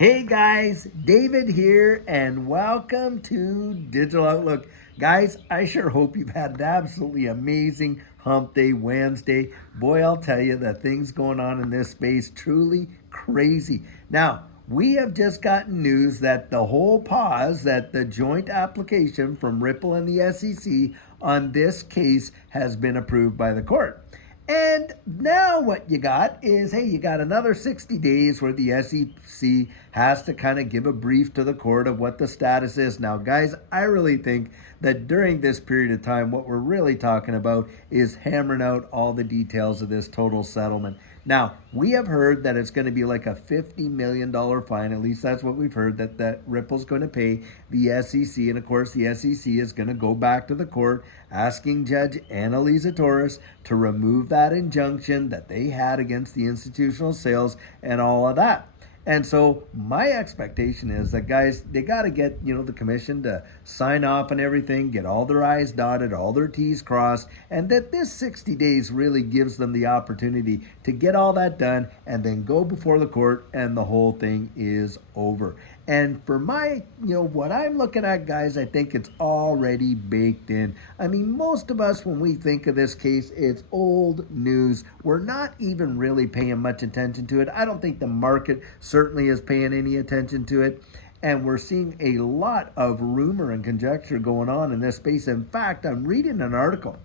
Hey guys, David here, and welcome to Digital Outlook. Guys, I sure hope you've had an absolutely amazing Hump Day Wednesday. Boy, I'll tell you, the things going on in this space truly crazy. Now, we have just gotten news that the whole pause, that the joint application from Ripple and the SEC on this case has been approved by the court. And now what you got is, hey, you got another 60 days where the SEC has to kind of give a brief to the court of what the status is. Now, guys, I really think that during this period of time, what we're really talking about is hammering out all the details of this total settlement. Now, we have heard that it's going to be like a $50 million fine. At least that's what we've heard, that Ripple's going to pay the SEC. And of course, the SEC is going to go back to the court asking Judge Annalisa Torres to remove that injunction that they had against the institutional sales and all of that. And so my expectation is that, guys, they got to get, the commission to sign off on everything, get all their I's dotted, all their T's crossed, and that this 60 days really gives them the opportunity to get all that done and then go before the court and the whole thing is over. And for my, what I'm looking at, guys, I think it's already baked in. I mean, most of us, when we think of this case, it's old news. We're not even really paying much attention to it. I don't think the market certainly is paying any attention to it. And we're seeing a lot of rumor and conjecture going on in this space. In fact, I'm reading an article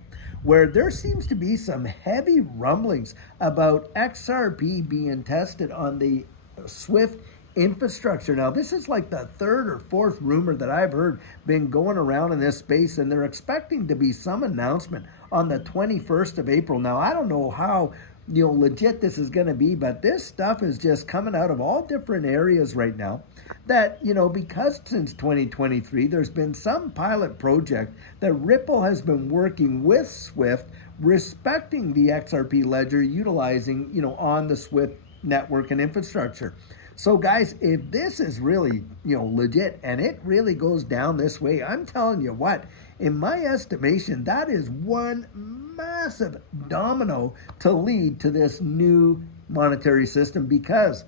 where there seems to be some heavy rumblings about XRP being tested on the Swift infrastructure. Now, this is like the third or fourth rumor that I've heard been going around in this space, and they're expecting to be some announcement on the 21st of April. Now, I don't know how legit this is going to be, but this stuff is just coming out of all different areas right now that, because since 2023, there's been some pilot project that Ripple has been working with Swift, respecting the XRP ledger, utilizing, on the Swift network and infrastructure. So guys, if this is really, legit and it really goes down this way, I'm telling you what, in my estimation, that is one massive domino to lead to this new monetary system, because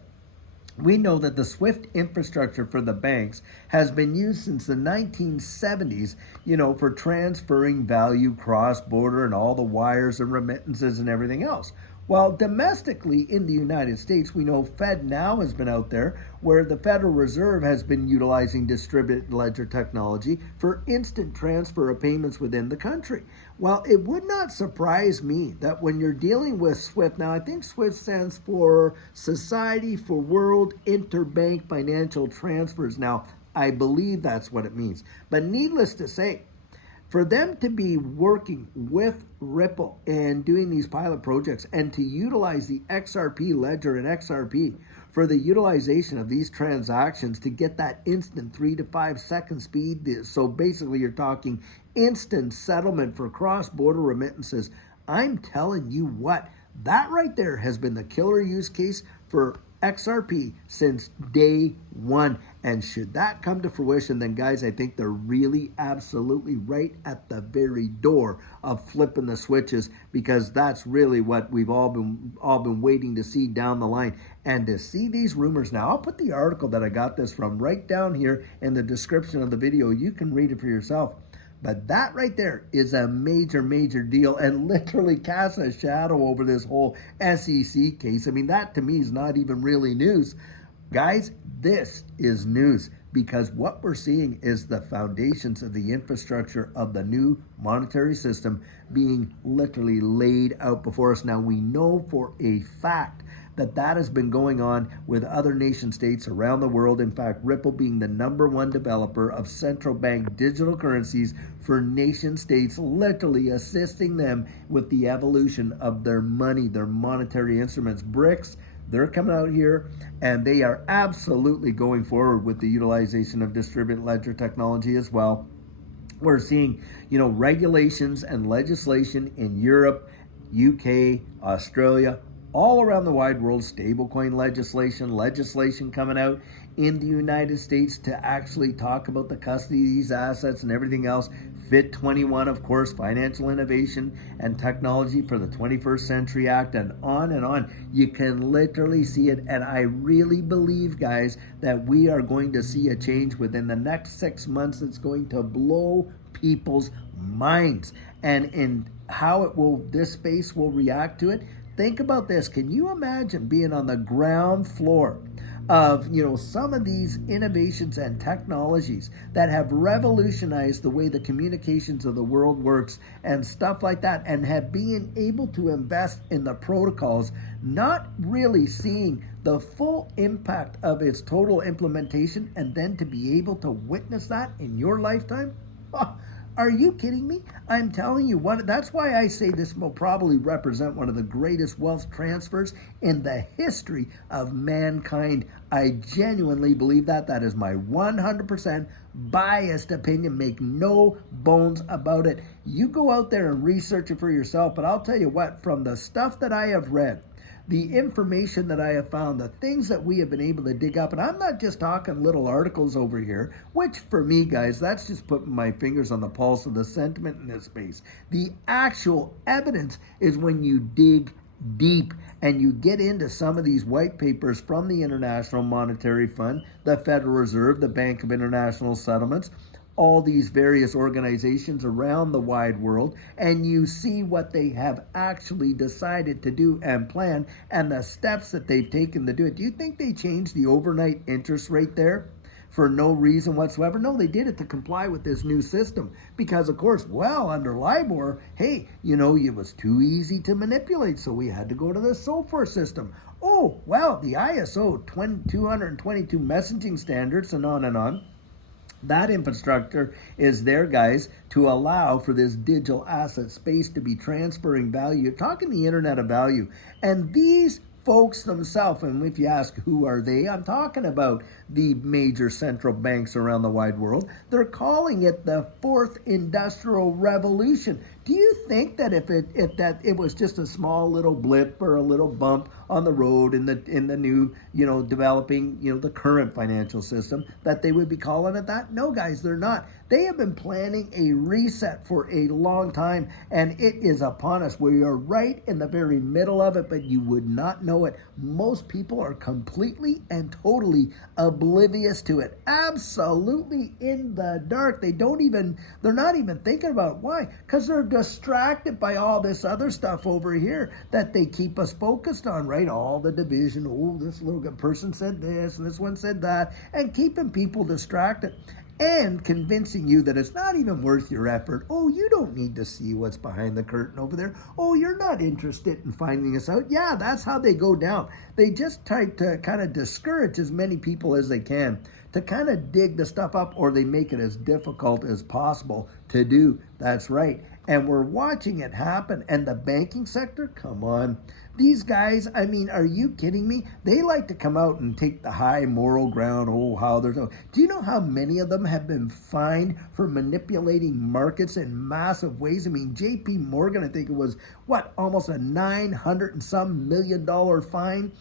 we know that the SWIFT infrastructure for the banks has been used since the 1970s, for transferring value cross-border and all the wires and remittances and everything else. Well, domestically in the United States, we know FedNow has been out there, where the Federal Reserve has been utilizing distributed ledger technology for instant transfer of payments within the country. Well, it would not surprise me that when you're dealing with SWIFT, now I think SWIFT stands for Society for World Interbank Financial Transfers. Now, I believe that's what it means. But needless to say, for them to be working with Ripple and doing these pilot projects and to utilize the XRP ledger and XRP for the utilization of these transactions to get that instant 3 to 5 second speed. So basically you're talking instant settlement for cross-border remittances. I'm telling you what, that right there has been the killer use case for XRP since day one. And should that come to fruition, then guys, I think they're really absolutely right at the very door of flipping the switches, because that's really what we've all been waiting to see down the line. And to see these rumors now, I'll put the article that I got this from right down here in the description of the video. You can read it for yourself. But that right there is a major, major deal, and literally casts a shadow over this whole SEC case. I mean, that to me is not even really news. Guys, this is news, because what we're seeing is the foundations of the infrastructure of the new monetary system being literally laid out before us. Now, we know for a fact that has been going on with other nation states around the world. In fact, Ripple being the #1 developer of central bank digital currencies for nation states, literally assisting them with the evolution of their money, their monetary instruments. BRICS, they're coming out here and they are absolutely going forward with the utilization of distributed ledger technology as well. We're seeing, regulations and legislation in Europe, UK, Australia, all around the wide world, stablecoin legislation coming out in the United States to actually talk about the custody of these assets and everything else. Fit 21, of course, Financial Innovation and Technology for the 21st Century Act, and on and on. You can literally see it, and I really believe, guys, that we are going to see a change within the next 6 months that's going to blow people's minds. And in how this space will react to it, think about this. Can you imagine being on the ground floor of some of these innovations and technologies that have revolutionized the way the communications of the world works and stuff like that, and have been able to invest in the protocols, not really seeing the full impact of its total implementation, and then to be able to witness that in your lifetime? Are you kidding me? I'm telling you, that's why I say this will probably represent one of the greatest wealth transfers in the history of mankind. I genuinely believe that. That is my 100% biased opinion. Make no bones about it. You go out there and research it for yourself, but I'll tell you what, from the stuff that I have read, the information that I have found, the things that we have been able to dig up, and I'm not just talking little articles over here, which for me, guys, that's just putting my fingers on the pulse of the sentiment in this space. The actual evidence is when you dig deep and you get into some of these white papers from the International Monetary Fund, the Federal Reserve, the Bank of International Settlements, all these various organizations around the wide world, and you see what they have actually decided to do and plan and the steps that they've taken to do it. Do you think they changed the overnight interest rate there for no reason whatsoever? No, they did it to comply with this new system because, of course, under LIBOR, hey, it was too easy to manipulate, so we had to go to the SOFR system. Oh, the ISO 222 messaging standards, and on and on. That infrastructure is there, guys, to allow for this digital asset space to be transferring value. You're talking the internet of value. And these folks themselves, and if you ask who are they, I'm talking about the major central banks around the wide world. They're calling it the fourth industrial revolution. Do you think that if it was just a small little blip or a little bump on the road in the new, developing, the current financial system, that they would be calling it that? No, guys, they're not. They have been planning a reset for a long time, and it is upon us. We are right in the very middle of it, but you would not know it. Most people are completely and totally oblivious to it. Absolutely in the dark. They're not even thinking about it. Why? Because they're distracted by all this other stuff over here that they keep us focused on, right? All the division. Oh, this little person said this and this one said that, and keeping people distracted and convincing you that it's not even worth your effort. Oh, you don't need to see what's behind the curtain over there. Oh, you're not interested in finding this out. Yeah, that's how they go down. They just try to kind of discourage as many people as they can to kind of dig the stuff up, or they make it as difficult as possible to do. That's right. And we're watching it happen. And the banking sector, come on. These guys, are you kidding me? They like to come out and take the high moral ground. Oh, how there's no. Do you know how many of them have been fined for manipulating markets in massive ways? JP Morgan, I think it was, almost a $900 and some million fine,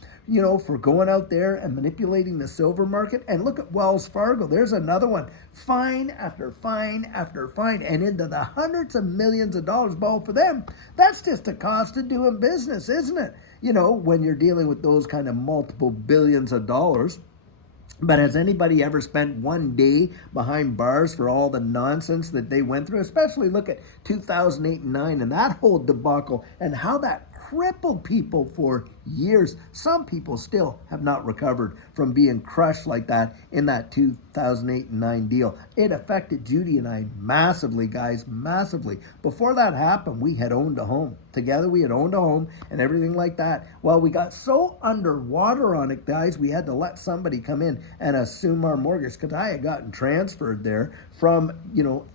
for going out there and manipulating the silver market. And look at Wells Fargo. There's another one. Fine after fine after fine, and into the hundreds of millions of dollars. Well, for them, that's just a cost of doing business, isn't it? When you're dealing with those kind of multiple billions of dollars. But has anybody ever spent one day behind bars for all the nonsense that they went through? Especially look at 2008 and 9 and that whole debacle and how that crippled people for years. Some people still have not recovered from being crushed like that in that 2008 and 9 deal. It affected Judy and I massively, guys, massively. Before that happened, we had owned a home. Together we had owned a home and everything like that. Well, we got so underwater on it, guys, we had to let somebody come in and assume our mortgage, because I had gotten transferred there from,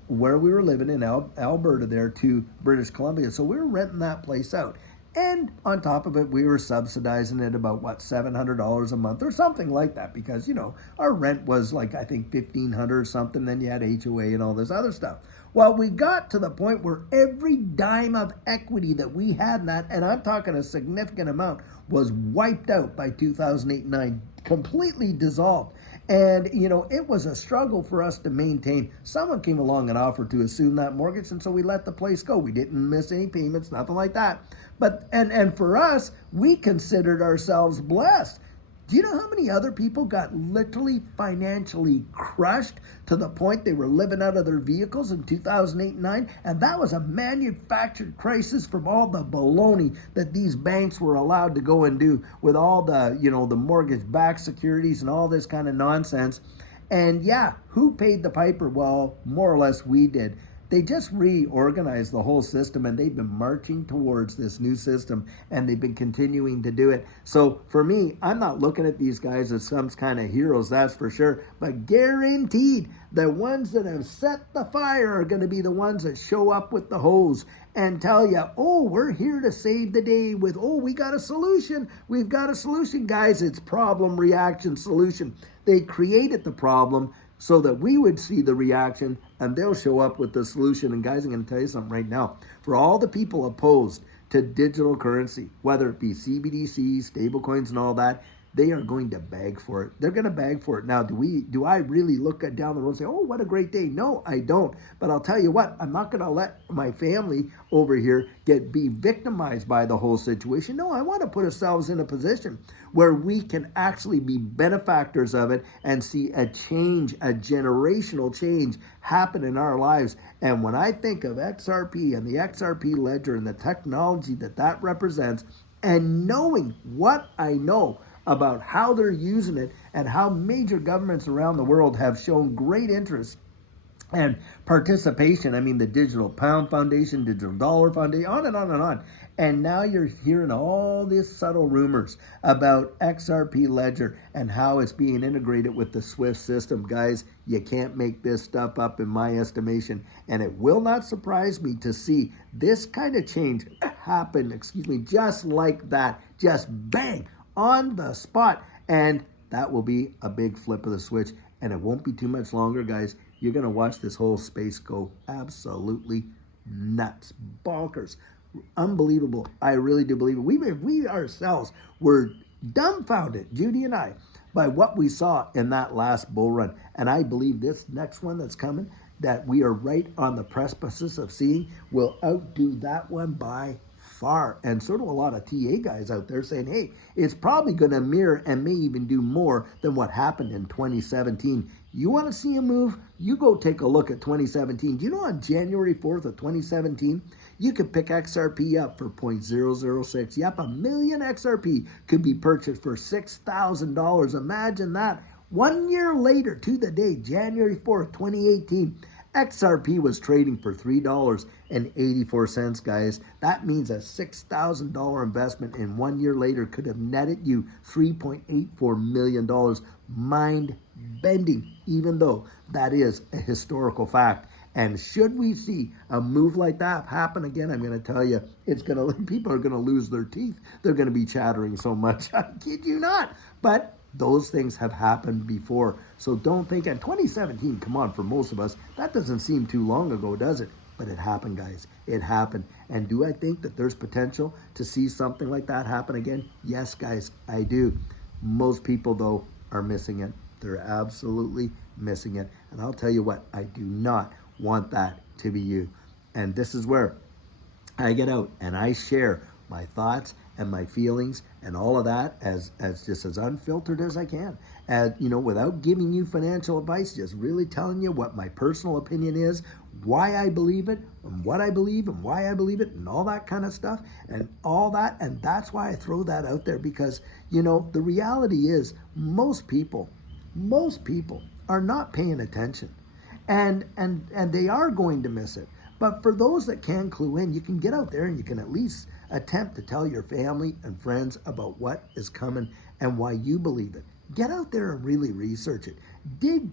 where we were living in Alberta there to British Columbia. So we were renting that place out. And on top of it, we were subsidizing it about, what, $700 a month or something like that, because, our rent was like, I think, $1,500 or something. Then you had HOA and all this other stuff. Well, we got to the point where every dime of equity that we had in that, and I'm talking a significant amount, was wiped out by 2008 and 9, completely dissolved. And, it was a struggle for us to maintain. Someone came along and offered to assume that mortgage, and so we let the place go. We didn't miss any payments, nothing like that. But, and for us, we considered ourselves blessed. Do you know how many other people got literally financially crushed to the point they were living out of their vehicles in 2008 and 9? And that was a manufactured crisis from all the baloney that these banks were allowed to go and do with all the, the mortgage-backed securities and all this kind of nonsense. And yeah, who paid the piper? Well, more or less we did. They just reorganized the whole system, and they've been marching towards this new system, and they've been continuing to do it. So for me, I'm not looking at these guys as some kind of heroes, that's for sure, but guaranteed the ones that have set the fire are going to be the ones that show up with the hose and tell you, oh, we're here to save the day with, oh, we got a solution. We've got a solution, guys. It's problem, reaction, solution. They created the problem so that we would see the reaction, and they'll show up with the solution. And guys, I'm going to tell you something right now. For all the people opposed to digital currency, whether it be CBDCs, stablecoins, and all that, they are going to beg for it. They're going to beg for it. Now, do I really look down the road and say, oh, what a great day? No, I don't. But I'll tell you what, I'm not going to let my family over here be victimized by the whole situation. No, I want to put ourselves in a position where we can actually be benefactors of it and see a change, a generational change happen in our lives. And when I think of XRP and the XRP ledger and the technology that represents, and knowing what I know about how they're using it and how major governments around the world have shown great interest and participation. I mean, the Digital Pound Foundation, Digital Dollar Foundation, on and on and on. And now you're hearing all these subtle rumors about XRP Ledger and how it's being integrated with the SWIFT system. Guys, you can't make this stuff up in my estimation. And it will not surprise me to see this kind of change happen, just like that, just bang, on the spot. And that will be a big flip of the switch. And it won't be too much longer, guys. You're going to watch this whole space go absolutely nuts, bonkers, unbelievable. I really do believe it. We ourselves were dumbfounded, Judy and I, by what we saw in that last bull run. And I believe this next one that's coming, that we are right on the precipice of seeing, will outdo that one by far. And so do a lot of TA guys out there saying, hey, it's probably going to mirror and may even do more than what happened in 2017. You want to see a move? You go take a look at 2017. Do you know on January 4th of 2017, you could pick XRP up for 0.006. Yep, 1 million XRP could be purchased for $6,000. Imagine that. 1 year later to the day, January 4th, 2018, XRP was trading for $3.84, guys. That means a $6,000 investment in 1 year later could have netted you $3.84 million. Mind-bending, even though that is a historical fact. And should we see a move like that happen again, I'm going to tell you, people are going to lose their teeth. They're going to be chattering so much. I kid you not. But those things have happened before. So don't think, and 2017, come on, for most of us, that doesn't seem too long ago, does it? But it happened, guys. It happened. And do I think that there's potential to see something like that happen again? Yes, guys, I do. Most people, though, are missing it. They're absolutely missing it. And I'll tell you what, I do not want that to be you. And this is where I get out and I share my thoughts and my feelings and all of that as just as unfiltered as I can. And, without giving you financial advice, just really telling you what my personal opinion is, why I believe it, and what I believe, and why I believe it, and all that kind of stuff, and all that. And that's why I throw that out there, because, the reality is most people are not paying attention. And they are going to miss it. But for those that can clue in, you can get out there and you can at least attempt to tell your family and friends about what is coming and why you believe it. Get out there and really research it. Dig,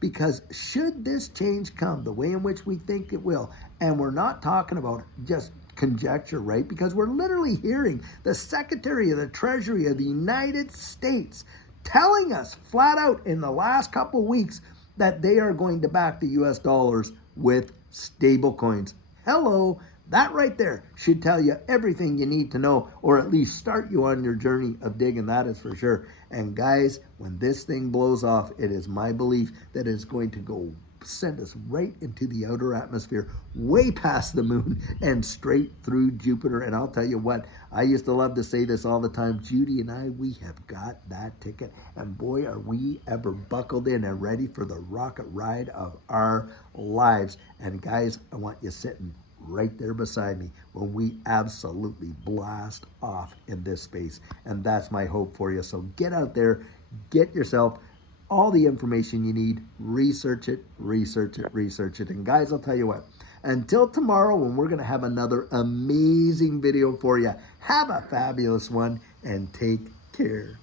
because should this change come the way in which we think it will, and we're not talking about just conjecture, right? Because we're literally hearing the Secretary of the Treasury of the United States telling us flat out in the last couple of weeks that they are going to back the US dollars with stable coins. Hello, that right there should tell you everything you need to know, or at least start you on your journey of digging, that is for sure. And guys, when this thing blows off, it is my belief that it's going to go send us right into the outer atmosphere, way past the moon and straight through Jupiter. And I'll tell you what, I used to love to say this all the time, Judy and I, we have got that ticket, and boy, are we ever buckled in and ready for the rocket ride of our lives. And guys, I want you sitting right there beside me when we absolutely blast off in this space. And that's my hope for you. So get out there, get yourself all the information you need, research it, research it, research it. And guys, I'll tell you what, until tomorrow when we're going to have another amazing video for you, have a fabulous one and take care.